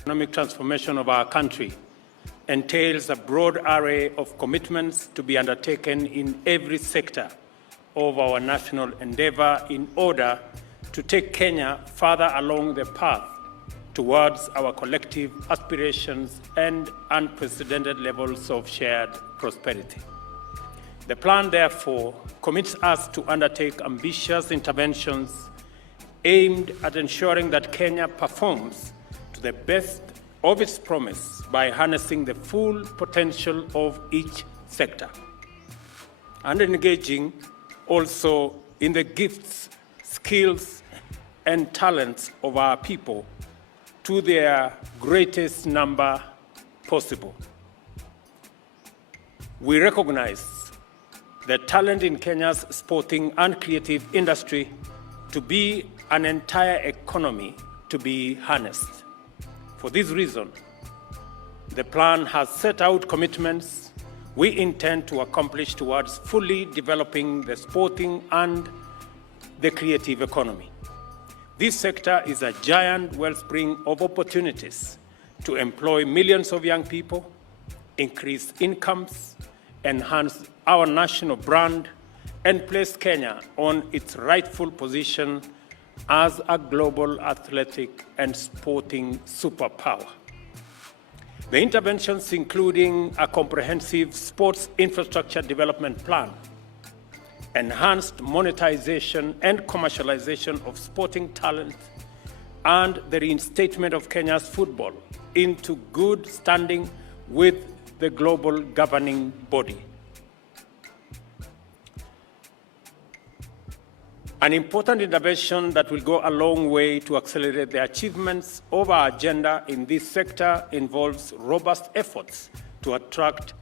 Economic transformation of our country entails a broad array of commitments to be undertaken in every sector of our national endeavor in order to take Kenya further along the path towards our collective aspirations and unprecedented levels of shared prosperity. The plan, therefore, commits us to undertake ambitious interventions aimed at ensuring that Kenya performs to the best of its promise by harnessing the full potential of each sector and engaging also in the gifts, skills, and talents of our people to their greatest number possible. We recognize the talent in Kenya's sporting and creative industry to be an entire economy to be harnessed. For this reason, the plan has set out commitments we intend to accomplish towards fully developing the sporting and the creative economy. This sector is a giant wellspring of opportunities to employ millions of young people, increase incomes, enhance our national brand, and place Kenya on its rightful position as a global athletic and sporting superpower. The interventions, including a comprehensive sports infrastructure development plan, enhanced monetization and commercialization of sporting talent, and the reinstatement of Kenya's football into good standing with the global governing body. An important intervention that will go a long way to accelerate the achievements of our agenda in this sector involves robust efforts to attract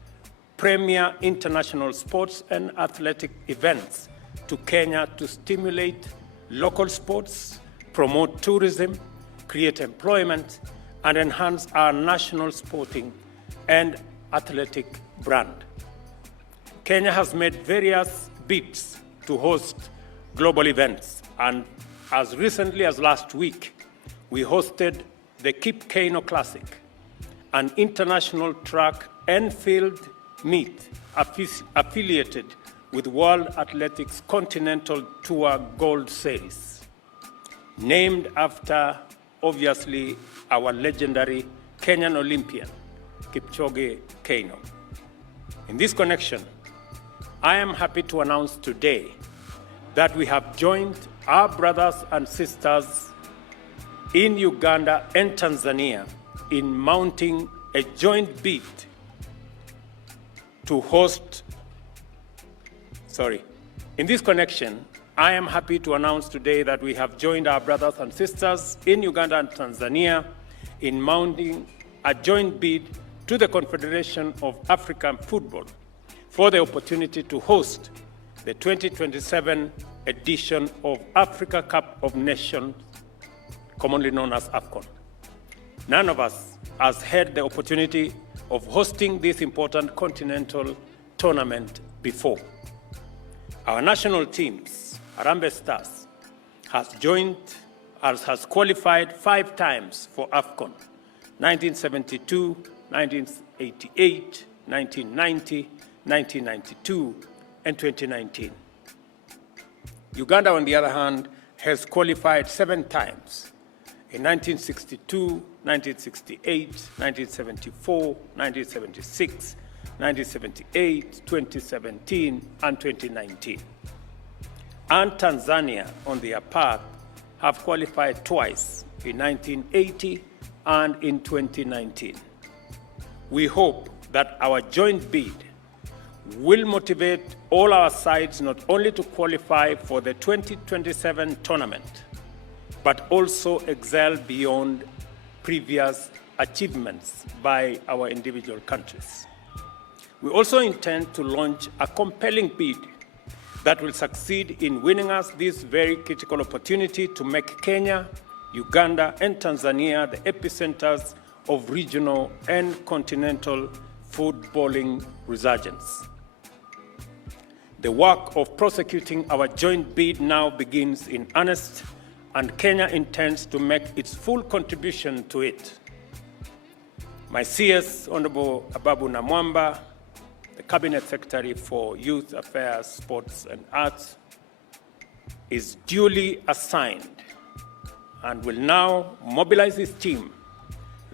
premier international sports and athletic events to Kenya to stimulate local sports, promote tourism, create employment, and enhance our national sporting and athletic brand. Kenya has made various bids to host global events, and as recently as last week, we hosted the Kip Keino Classic, an international track and field meet affiliated with World Athletics Continental Tour Gold Series, named after, obviously, our legendary Kenyan Olympian, Kipchoge Keino. In this connection, I am happy to announce today that we have joined our brothers and sisters in Uganda and Tanzania in mounting a joint bid to host, In this connection, I am happy to announce today that we have joined our brothers and sisters in Uganda and Tanzania in mounting a joint bid to the Confederation of African Football for the opportunity to host the 2027 edition of Africa Cup of Nations, commonly known as Afcon. None of us has had the opportunity of hosting this important continental tournament before. Our national teams, Harambee Stars, has qualified 5 times for Afcon: 1972, 1988, 1990, 1992, and 2019. Uganda, on the other hand, has qualified 7 times: in 1962, 1968, 1974, 1976, 1978, 2017, and 2019. And Tanzania, on their part, have qualified twice, in 1980 and in 2019. We hope that our joint bid will motivate all our sides not only to qualify for the 2027 tournament, but also excel beyond previous achievements by our individual countries. We also intend to launch a compelling bid that will succeed in winning us this very critical opportunity to make Kenya, Uganda, and Tanzania the epicenters of regional and continental footballing resurgence. The work of prosecuting our joint bid now begins in earnest, and Kenya intends to make its full contribution to it. My CS, Honorable Ababu Namwamba, the Cabinet Secretary for Youth Affairs, Sports and Arts, is duly assigned and will now mobilize his team,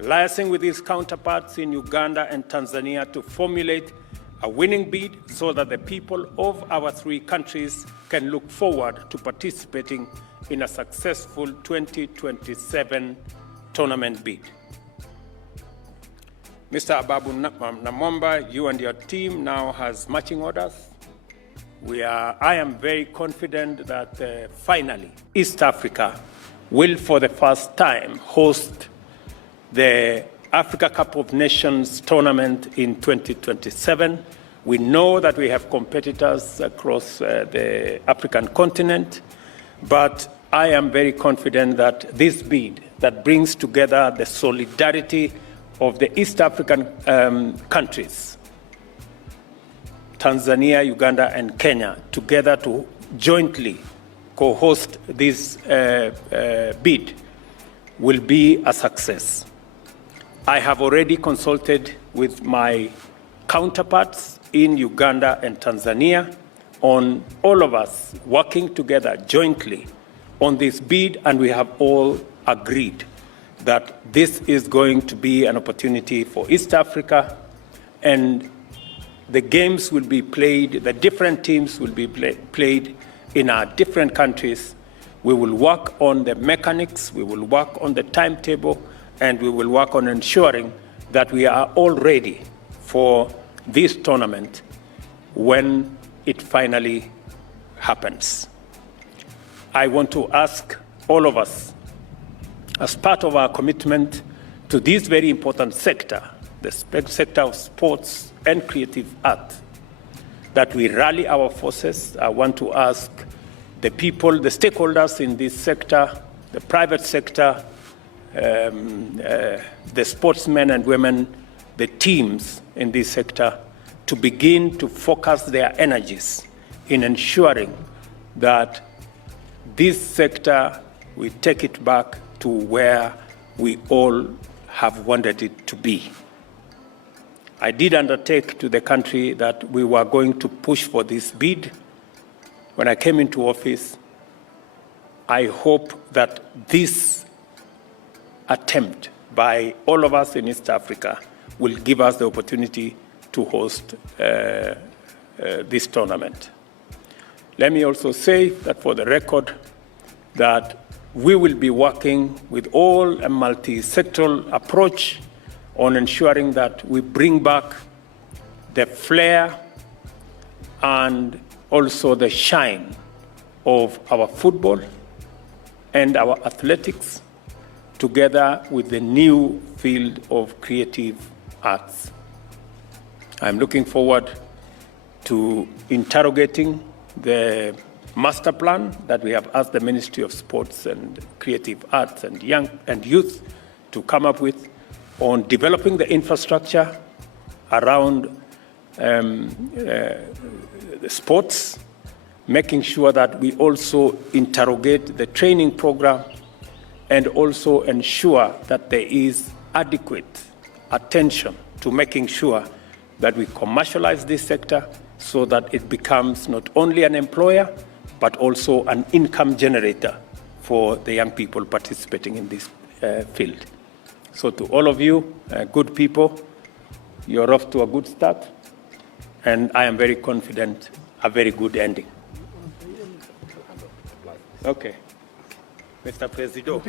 liaising with his counterparts in Uganda and Tanzania to formulate a winning bid so that the people of our three countries can look forward to participating in a successful 2027 tournament bid. Mr. Ababu Namwamba, you and your team now has marching orders. I am very confident that finally East Africa will for the first time host the Africa Cup of Nations tournament in 2027. We know that we have competitors across the African continent, but I am very confident that this bid that brings together the solidarity of the East African countries, Tanzania, Uganda, and Kenya, together to jointly co-host this bid, will be a success. I have already consulted with my counterparts in Uganda and Tanzania on all of us working together jointly on this bid, and we have all agreed that this is going to be an opportunity for East Africa, and the games will be played, the different teams will be played in our different countries. We will work on the mechanics, we will work on the timetable, and we will work on ensuring that we are all ready for this tournament when it finally happens. I want to ask all of us, as part of our commitment to this very important sector, the sector of sports and creative art, that we rally our forces. I want to ask the people, the stakeholders in this sector, the private sector, the sportsmen and women, the teams in this sector, to begin to focus their energies in ensuring that this sector, we take it back to where we all have wanted it to be. I did undertake to the country that we were going to push for this bid. When I came into office, I hope that this attempt by all of us in East Africa will give us the opportunity to host this tournament. Let me also say that for the record, that we will be working with all a multi-sectoral approach on ensuring that we bring back the flair and also the shine of our football and our athletics, together with the new field of creative arts. I'm looking forward to interrogating the master plan that we have asked the Ministry of Sports and Creative Arts and Young and Youth to come up with on developing the infrastructure around the sports, making sure that we also interrogate the training program and also ensure that there is adequate attention to making sure that we commercialize this sector so that it becomes not only an employer, but also an income generator for the young people participating in this field. So to all of you, good people, you're off to a good start, and I am very confident a very good ending. Okay. Mr. President.